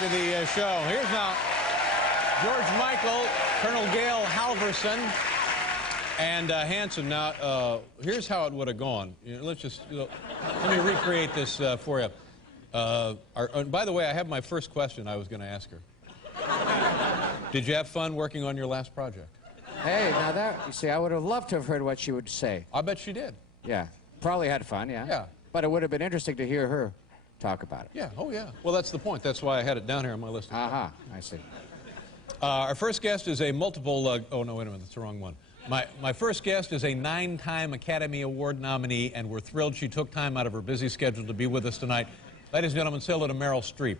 to the show. Here's now George Michael, Colonel Gail Halverson, and Hanson. Now, here's how it would have gone. Let me recreate this for you. By the way, I have my first question I was going to ask her. Did you have fun working on your last project? Hey, now that, you see, I would have loved to have heard what she would say. I bet she did. Yeah, probably had fun, yeah. Yeah. But it would have been interesting to hear her talk about it. Yeah, oh yeah. Well, that's the point. That's why I had it down here on my list. Aha, I see. Our first guest is a multiple, oh no, wait a minute, that's the wrong one. My first guest is a 9-time Academy Award nominee, and we're thrilled she took time out of her busy schedule to be with us tonight. Ladies and gentlemen, say hello to Meryl Streep.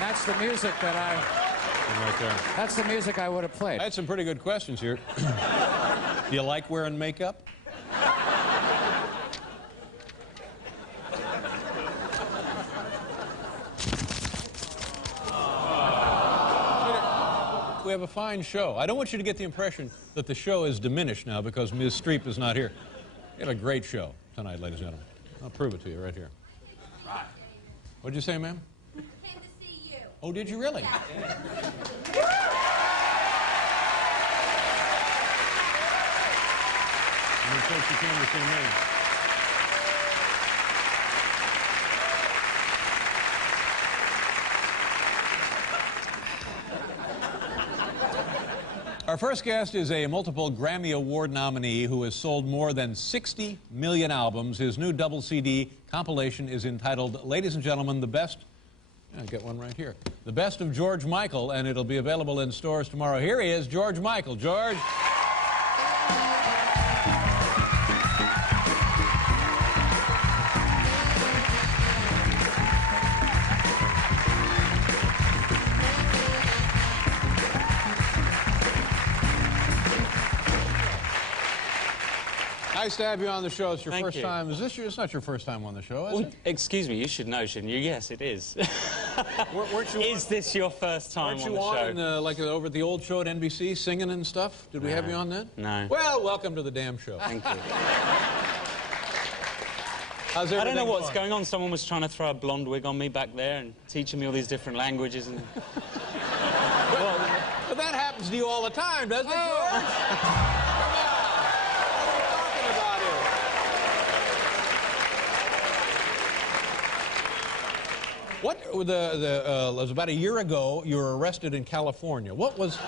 That's the music that Right there. That's the music I would have played. I had some pretty good questions here. Do you like wearing makeup? We have a fine show. I don't want you to get the impression that the show is diminished now because Ms. Streep is not here. We had a great show tonight, ladies and gentlemen. I'll prove it to you right here. What'd you say, ma'am? Oh, did you really? Yeah. And you said she came to see me. Our first guest is a multiple Grammy Award nominee who has sold more than 60 million albums. His new double CD compilation is entitled, ladies and gentlemen, The Best... I get one right here. The Best of George Michael, and it'll be available in stores tomorrow. Here he is, George Michael. George. Nice to have you on the show. It's your first time. Is this it's not your first time on the show, is it? Excuse me, you should know, shouldn't you? Yes, it is. Weren't you is this your first time on the show? Weren't you on, like, over at the old show at NBC, singing and stuff? Did we have you on then? No. Well, welcome to the damn show. Thank you. How's I don't know what's going on. Someone was trying to throw a blonde wig on me back there and teaching me all these different languages. And... But that happens to you all the time, doesn't it, George? What was about a year ago, you were arrested in California. What was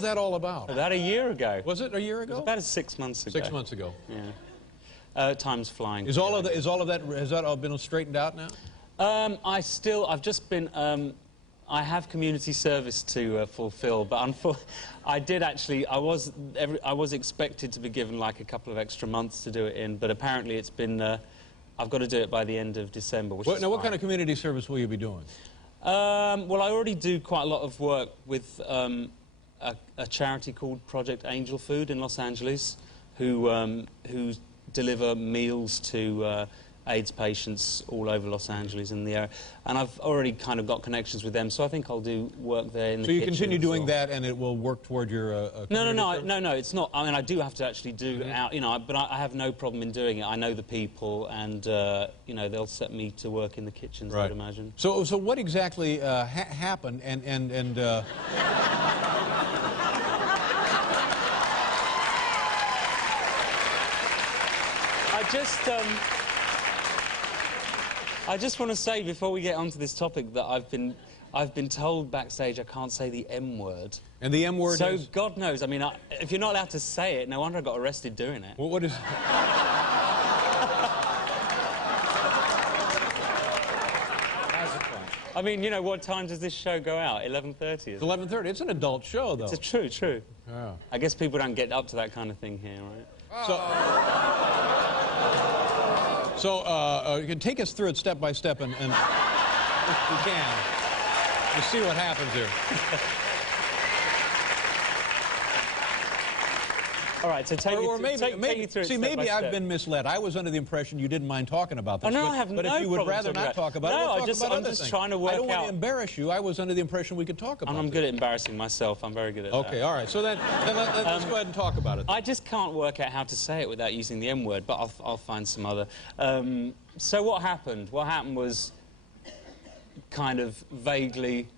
that all about? About a year ago. Was it a year ago? It was about 6 months ago. 6 months ago. Yeah. Time's flying. Has that all been straightened out now? I've just been, I have community service to fulfill, but I was expected to be given like a couple of extra months to do it in, but apparently it's been, I've got to do it by the end of December, which is Now, what fine. kind of community service will you be doing? Well, I already do quite a lot of work with a charity called Project Angel Food in Los Angeles, who deliver meals to AIDS patients all over Los Angeles in the area. And I've already kind of got connections with them, so I think I'll do work there in the kitchen. So you continue doing that, and it will work toward your No, it's not. I mean, I do have to actually do out, you know, but I have no problem in doing it. I know the people, and you know, they'll set me to work in the kitchens, right. I'd imagine. So what exactly happened, and I just want to say before we get onto this topic that I've been told backstage I can't say the M word. And the M word is? So God knows. I mean, if you're not allowed to say it, no wonder I got arrested doing it. Well, what is? I mean, you know, what time does this show go out? 11:30. It's 11:30. It's an adult show, though. It's true. Yeah. I guess people don't get up to that kind of thing here, right? So you can take us through it step by step, and if you can, you see what happens here. All right, so take you through it step by maybe I've step. been misled. I was under the impression you didn't mind talking about this. Oh, no, I have but no if you would problem rather talking not about it. talk about it, No, we'll I'm talk just- about I'm other just things. trying to work I don't want out- to embarrass you. I was under the impression we could talk about And I'm this. good at embarrassing myself. I'm very good at that. Okay, all right. So then let's go ahead and talk about it. I just can't work out how to say it without using the M word, but I'll find some other. So what happened? What happened was kind of vaguely,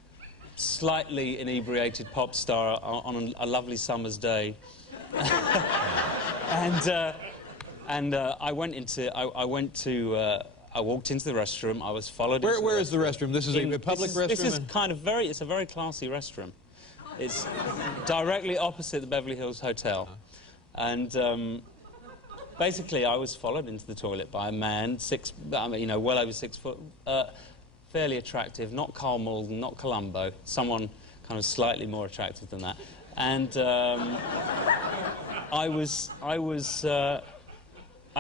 slightly inebriated pop star on a lovely summer's day. and I walked into the restroom. I was followed. Where is the restroom? This is a public restroom? This is kind of it's a very classy restroom. It's directly opposite the Beverly Hills Hotel. And basically, I was followed into the toilet by a man, well over 6 foot, fairly attractive, not Carl Malden, not Columbo, someone kind of slightly more attractive than that. And I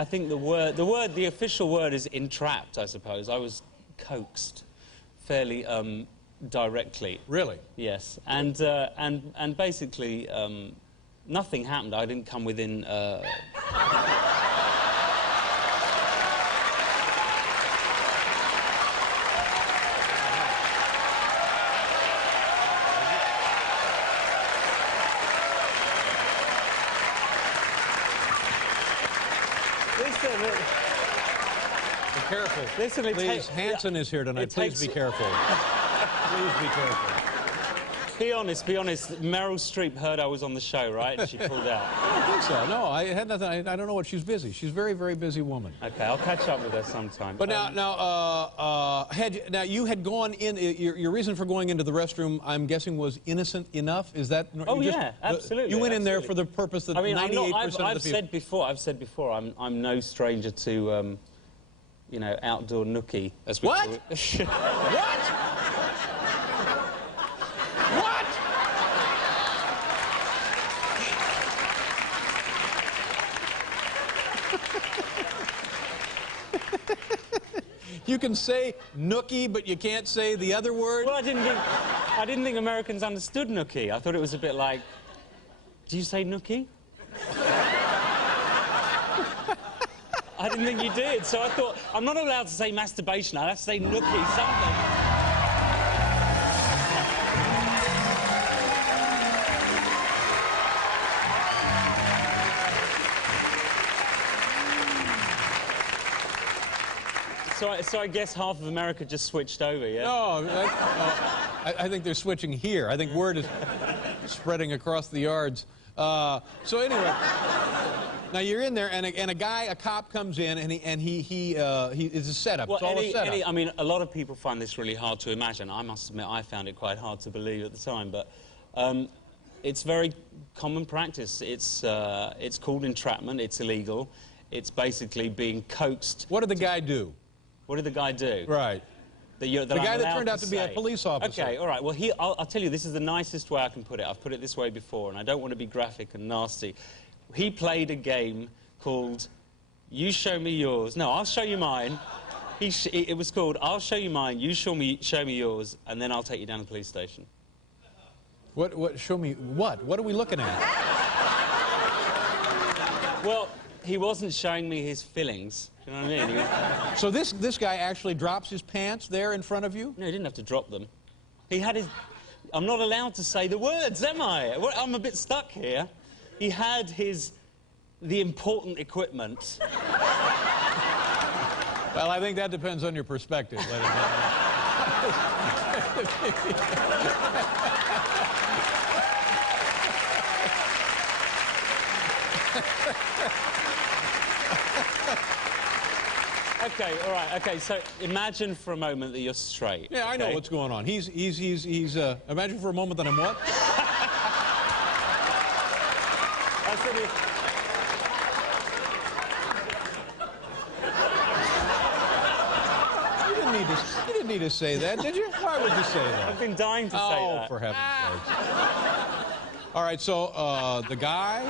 think the official word is entrapped, I suppose. I was coaxed fairly directly. Really? Yes. And basically, nothing happened. I didn't come within... Be careful. Listen, Please, Hanson is here tonight. Please be careful. Please be careful. Be honest. Meryl Streep heard I was on the show, right? And she pulled out. I don't think so. No, I had nothing. I don't know what she's busy. She's a very, very busy woman. Okay, I'll catch up with her sometime. But now you had gone in. Your reason for going into the restroom, I'm guessing, was innocent enough. Is that? Oh yeah, absolutely. You went in there absolutely. for the purpose that 98% I've of the people. I've said before, I'm no stranger to, outdoor nookie, as we What? call it. What? What? You can say nookie, but you can't say the other word? Well, I didn't think Americans understood nookie. I thought it was a bit like, do you say nookie? I didn't think you did, so I thought, I'm not allowed to say masturbation, I have to say nookie, something. So I guess half of America just switched over, yeah? No, I think they're switching here. I think word is spreading across the yards. So anyway, now you're in there, and a cop comes in, and he it's a setup. Well, it's all a setup. I mean, a lot of people find this really hard to imagine. I must admit, I found it quite hard to believe at the time, but it's very common practice. It's called entrapment. It's illegal. It's basically being coaxed. What did the guy do? What did the guy do? Right. The guy that turned out to be a police officer. Okay, all right. Well, I'll tell you, this is the nicest way I can put it. I've put it this way before, and I don't want to be graphic and nasty. He played a game called You Show Me Yours. No, I'll show you mine. It was called I'll Show You Mine, You Show Me Yours, and then I'll take you down to the police station. What? Show me what? What are we looking at? Well, he wasn't showing me his fillings. Do you know what I mean? So this guy actually drops his pants there in front of you? No, he didn't have to drop them. He had his... I'm not allowed to say the words, am I? Well, I'm a bit stuck here. He had the important equipment. Well, I think that depends on your perspective, ladies and Okay, all right, okay, so imagine for a moment that you're straight. Yeah, I know what's going on. He's imagine for a moment that I'm what? I said You didn't need to say that, did you? Why would you say that? I've been dying to say that. Oh, for heaven's sakes. All right, so the guy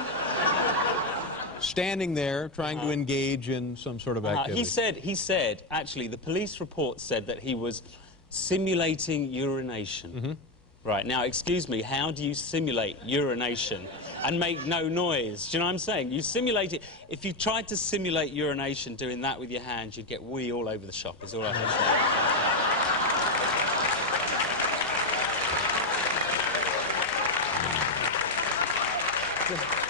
standing there trying to engage in some sort of activity. He said, actually, the police report said that he was simulating urination. Right, now, excuse me, how do you simulate urination and make no noise? Do you know what I'm saying? You simulate it. If you tried to simulate urination doing that with your hands, you'd get wee all over the shop, is all I have to say.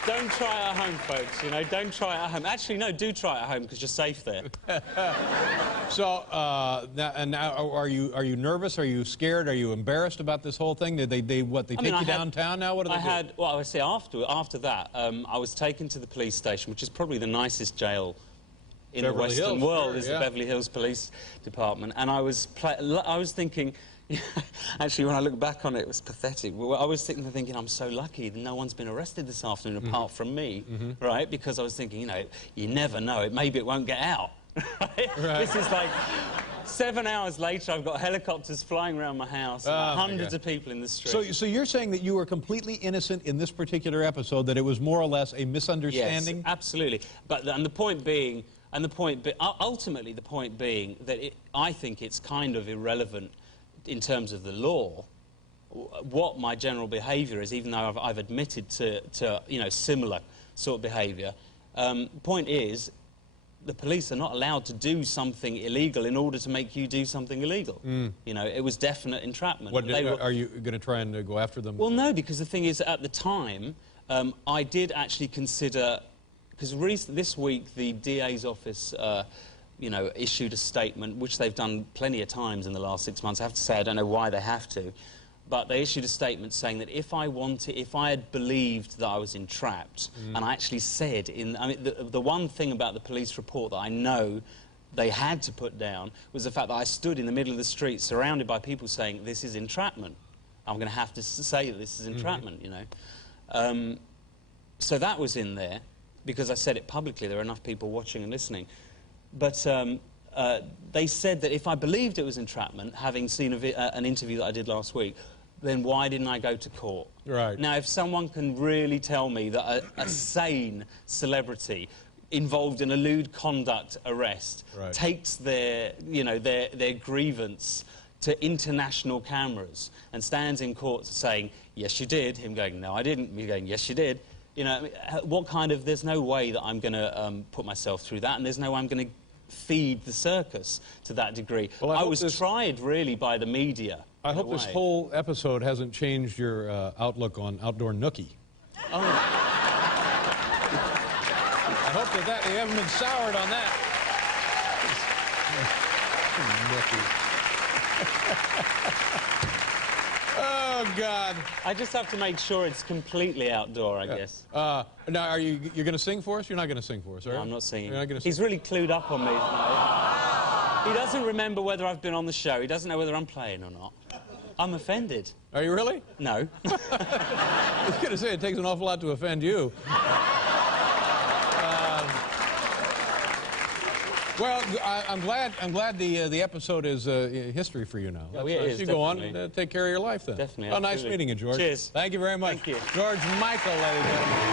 Don't try it at home, folks, you know, don't try it at home. Actually, no, do try it at home, because you're safe there. So, now are you nervous? Are you scared? Are you embarrassed about this whole thing? Did they take you downtown now? What do they do? Well, I say after that, I was taken to the police station, which is probably the nicest jail in the Western world, is the Beverly Hills Police Department, and I was thinking. Actually, when I look back on it, it was pathetic. I was thinking, I'm so lucky that no one's been arrested this afternoon apart from me, right? Because I was thinking, you know, you never know. Maybe it won't get out. Right? This is like 7 hours later, I've got helicopters flying around my house, and hundreds of people in the street. So you're saying that you were completely innocent in this particular episode, that it was more or less a misunderstanding? Yes, absolutely. And the point being, ultimately the point being that I think it's kind of irrelevant in terms of the law, what my general behaviour is, even though I've admitted to you know, similar sort of behaviour. Point is, the police are not allowed to do something illegal in order to make you do something illegal. You know, it was definite entrapment. Are you going to try and go after them? Well, no, because the thing is, at the time, I did actually consider, because this week the DA's office you know, issued a statement, which they've done plenty of times in the last 6 months. I have to say, I don't know why they have to, but they issued a statement saying that if I had believed that I was entrapped, and I actually said I mean, the one thing about the police report that I know they had to put down was the fact that I stood in the middle of the street surrounded by people saying, this is entrapment. I'm going to have to say that this is entrapment, you know. So that was in there, because I said it publicly. There were enough people watching and listening. But they said that if I believed it was entrapment, having seen an interview that I did last week, then why didn't I go to court? Right. Now, if someone can really tell me that a sane celebrity involved in a lewd conduct arrest takes their, you know, their grievance to international cameras and stands in court saying, yes, you did, him going, no, I didn't, me going, yes, you did, you know, what kind of, there's no way that I'm going to put myself through that, and there's no way I'm going to feed the circus to that degree. Well, I was tried, really, by the media. I hope this whole episode hasn't changed your outlook on outdoor nookie. Oh. I hope that you haven't been soured on that. Oh, God. I just have to make sure it's completely outdoor, I guess. Now, you're going to sing for us? You're not going to sing for us, are you? No, I'm not singing. You're not gonna sing. He's really clued up on me. He doesn't remember whether I've been on the show. He doesn't know whether I'm playing or not. I'm offended. Are you really? No. I was going to say, it takes an awful lot to offend you. Well, I'm glad the episode is history for you now. Oh, yeah, it is, you go on and take care of your life then. Definitely. Well, nice meeting you, George. Cheers. Thank you very much. Thank you. George Michael, ladies and gentlemen.